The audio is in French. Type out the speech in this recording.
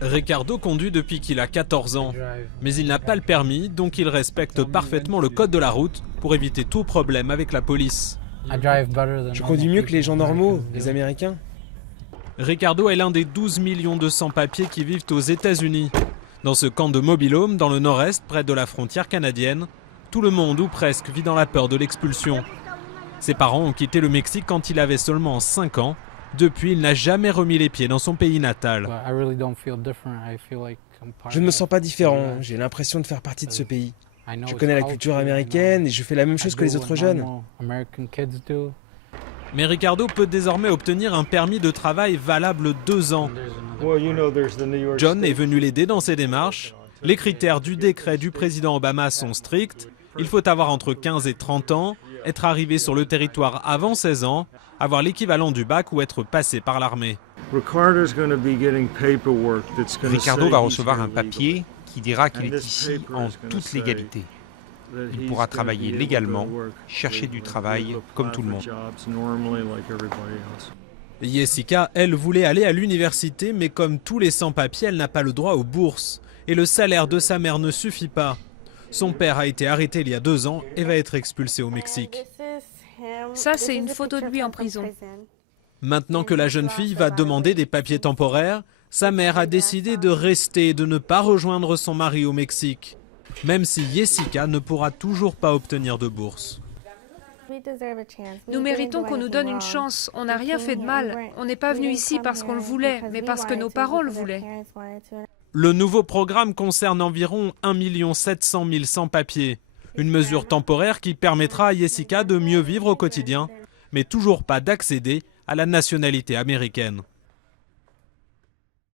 Ricardo conduit depuis qu'il a 14 ans, mais il n'a pas le permis, donc il respecte parfaitement le code de la route pour éviter tout problème avec la police. Je conduis mieux que les gens normaux, les Américains. Ricardo est l'un des 12 millions de sans-papiers qui vivent aux États-Unis. Dans ce camp de Mobile-Home, dans le nord-est, près de la frontière canadienne, tout le monde ou presque vit dans la peur de l'expulsion. Ses parents ont quitté le Mexique quand il avait seulement 5 ans. Depuis, il n'a jamais remis les pieds dans son pays natal. Je ne me sens pas différent, j'ai l'impression de faire partie de ce pays. Je connais la culture américaine et je fais la même chose que les autres jeunes. Mais Ricardo peut désormais obtenir un permis de travail valable 2 ans. John est venu l'aider dans ses démarches. Les critères du décret du président Obama sont stricts. Il faut avoir entre 15 et 30 ans, être arrivé sur le territoire avant 16 ans, avoir l'équivalent du bac ou être passé par l'armée. Ricardo va recevoir un papier qui dira qu'il est ici en toute légalité. Il pourra travailler légalement, chercher du travail comme tout le monde. Jessica, elle, voulait aller à l'université, mais comme tous les sans-papiers, elle n'a pas le droit aux bourses. Et le salaire de sa mère ne suffit pas. Son père a été arrêté il y a 2 ans et va être expulsé au Mexique. Ça, c'est une photo de lui en prison. Maintenant que la jeune fille va demander des papiers temporaires, sa mère a décidé de rester et de ne pas rejoindre son mari au Mexique, même si Jessica ne pourra toujours pas obtenir de bourse. Nous méritons qu'on nous donne une chance. On n'a rien fait de mal. On n'est pas venu ici parce qu'on le voulait, mais parce que nos parents le voulaient. Le nouveau programme concerne environ 1 700 000 sans-papiers. Une mesure temporaire qui permettra à Jessica de mieux vivre au quotidien, mais toujours pas d'accéder à la nationalité américaine.